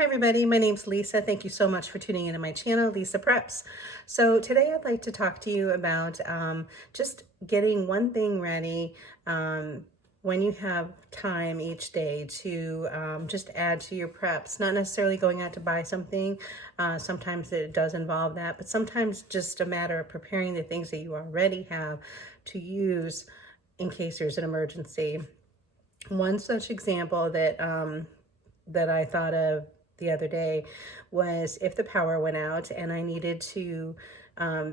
Hi everybody, my name's Lisa. Thank you so much for tuning into my channel, Lisa Preps. So today I'd like to talk to you about just getting one thing ready when you have time each day to just add to your preps. Not necessarily going out to buy something. Sometimes it does involve that, but sometimes just a matter of preparing the things that you already have to use in case there's an emergency. One such example that I thought of the other day was if the power went out and I needed to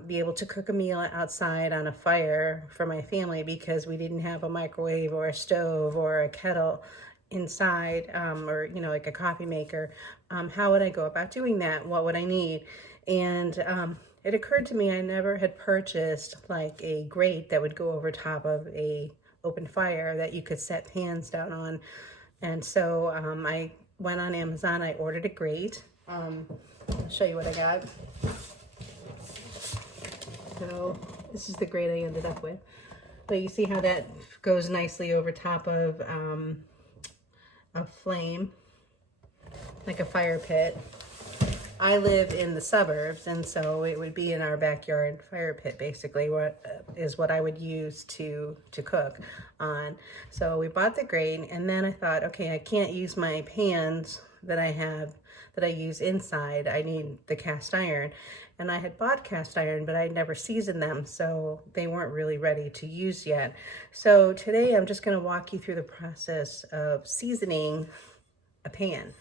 be able to cook a meal outside on a fire for my family because we didn't have a microwave or a stove or a kettle inside, or like a coffee maker. How would I go about doing that? What would I need? And it occurred to me I never had purchased like a grate that would go over top of a open fire that you could set pans down on. And so I went on Amazon, I ordered a grate. I'll show you what I got. So this is the grate I ended up with. But you see how that goes nicely over top of a flame, like a fire pit. I live in the suburbs, and so it would be in our backyard fire pit, basically, what I would use to cook on. So we bought the grate, and then I thought, okay, I can't use my pans that I use inside. I need the cast iron. And I had bought cast iron, but I'd never seasoned them, so they weren't really ready to use yet. So today I'm just gonna walk you through the process of seasoning a pan.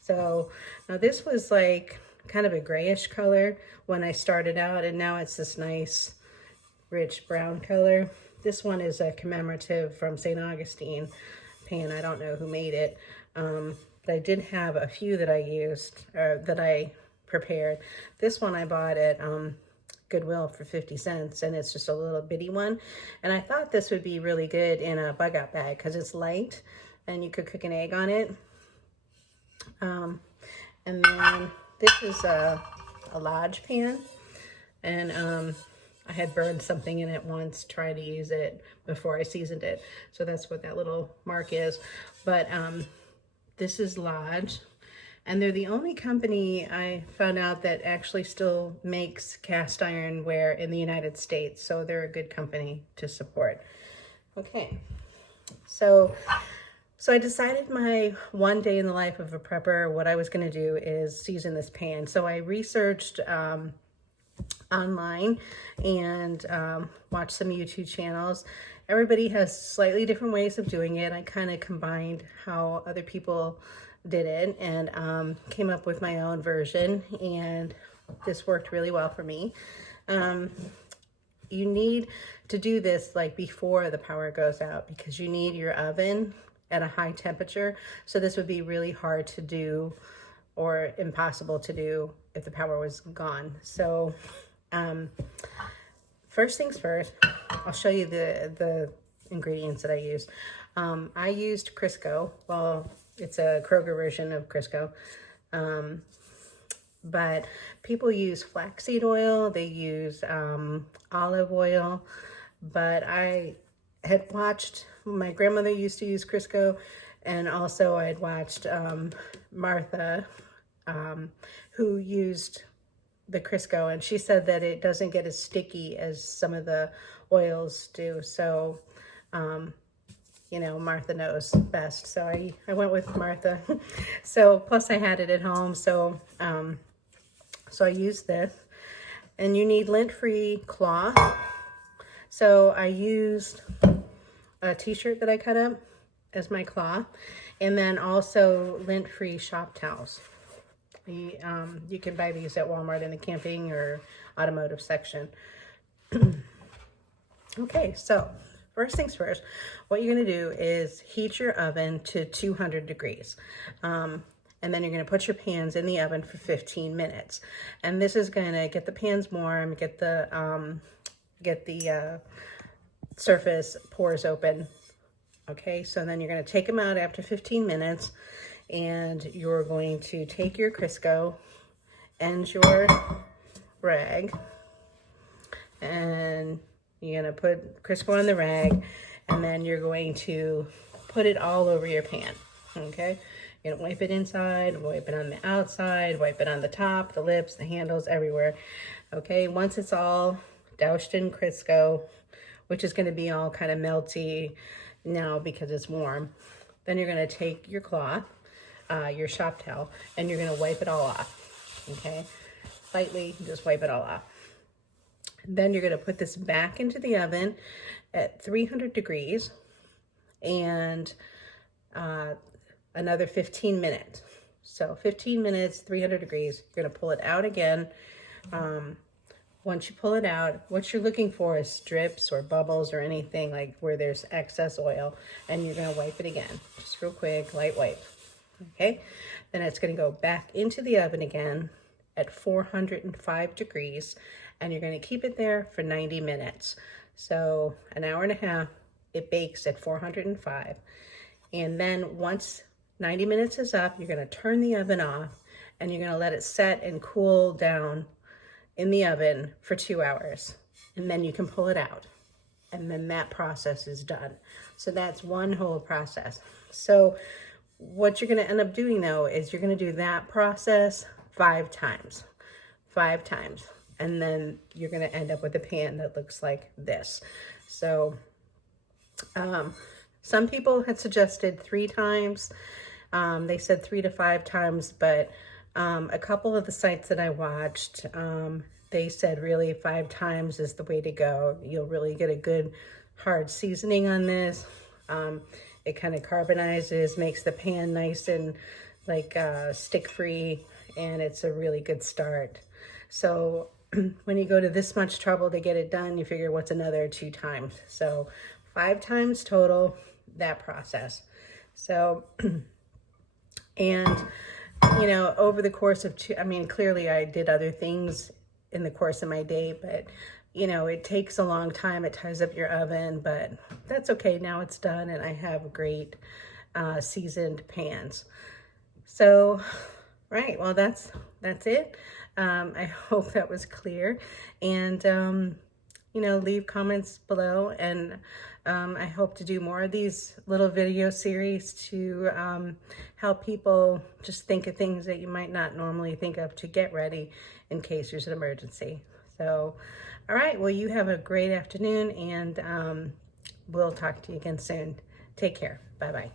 So now this was like kind of a grayish color when I started out, and now it's this nice rich brown color. This one is a commemorative from St. Augustine pan. I don't know who made it, but I did have a few that I used, or that I prepared. This one I bought at Goodwill for 50 cents, and it's just a little bitty one. And I thought this would be really good in a bug out bag because it's light and you could cook an egg on it. And then this is a Lodge pan, and I had burned something in it once trying to use it before I seasoned it, so that's what that little mark is. But this is Lodge, and they're the only company I found out that actually still makes cast iron ware in the United States, so they're a good company to support. Okay, so I decided my one day in the life of a prepper, what I was going to do is season this pan. So I researched online and watched some YouTube channels. Everybody has slightly different ways of doing it. I kind of combined how other people did it and came up with my own version, and this worked really well for me. You need to do this like before the power goes out because you need your oven at a high temperature. So this would be really hard to do or impossible to do if the power was gone. So first things first, I'll show you the ingredients that I used. I used Crisco. Well, it's a Kroger version of Crisco. But people use flaxseed oil, they use olive oil, but I had watched, my grandmother used to use Crisco, and also I had watched Martha, who used the Crisco, and she said that it doesn't get as sticky as some of the oils do. So, Martha knows best. So I went with Martha. So plus I had it at home. So, so I used this, and you need lint-free cloth. So I used a t-shirt that I cut up as my cloth, and then also lint-free shop towels. You can buy these at Walmart in the camping or automotive section. Okay, so first things first, what you're going to do is heat your oven to 200 degrees. And then you're going to put your pans in the oven for 15 minutes. And this is going to get the pans warm, get the surface pores open. Okay, so then you're going to take them out after 15 minutes, and you're going to take your Crisco and your rag, and you're going to put Crisco on the rag, and then you're going to put it all over your pan. Okay, You're gonna wipe it inside, wipe it on the outside, wipe it on the top, the lips, the handles, everywhere. Okay, once it's all doused in Crisco, which is gonna be all kind of melty now because it's warm, then you're gonna take your cloth, your shop towel, and you're gonna wipe it all off, okay? Lightly, just wipe it all off. Then you're gonna put this back into the oven at 300 degrees and another 15 minutes. So 15 minutes, 300 degrees, you're gonna pull it out again. Once you pull it out, what you're looking for is strips or bubbles or anything like where there's excess oil, and you're gonna wipe it again, just real quick, light wipe, okay? Then it's gonna go back into the oven again at 405 degrees, and you're gonna keep it there for 90 minutes. So an hour and a half, it bakes at 405. And then once 90 minutes is up, you're gonna turn the oven off and you're gonna let it set and cool down in the oven for 2 hours. And then you can pull it out. And then that process is done. So that's one whole process. So what you're gonna end up doing though, is you're gonna do that process 5 times. 5 times. And then you're gonna end up with a pan that looks like this. So some people had suggested 3 times. They said 3 to 5 times, but a couple of the sites that I watched, they said really 5 times is the way to go. You'll really get a good hard seasoning on this. It kind of carbonizes, makes the pan nice and like stick free, and it's a really good start. So when you go to this much trouble to get it done, you figure what's another 2 times. So 5 times total, that process. So, and, you know, over the course of I mean, clearly I did other things in the course of my day, but, you know, it takes a long time. It ties up your oven, but that's okay. Now it's done, and I have great seasoned pans. So, right, well, that's it. I hope that was clear, and you know, leave comments below, and I hope to do more of these little video series to help people just think of things that you might not normally think of to get ready in case there's an emergency. So, all right, well, you have a great afternoon, and we'll talk to you again soon. Take care. Bye-bye.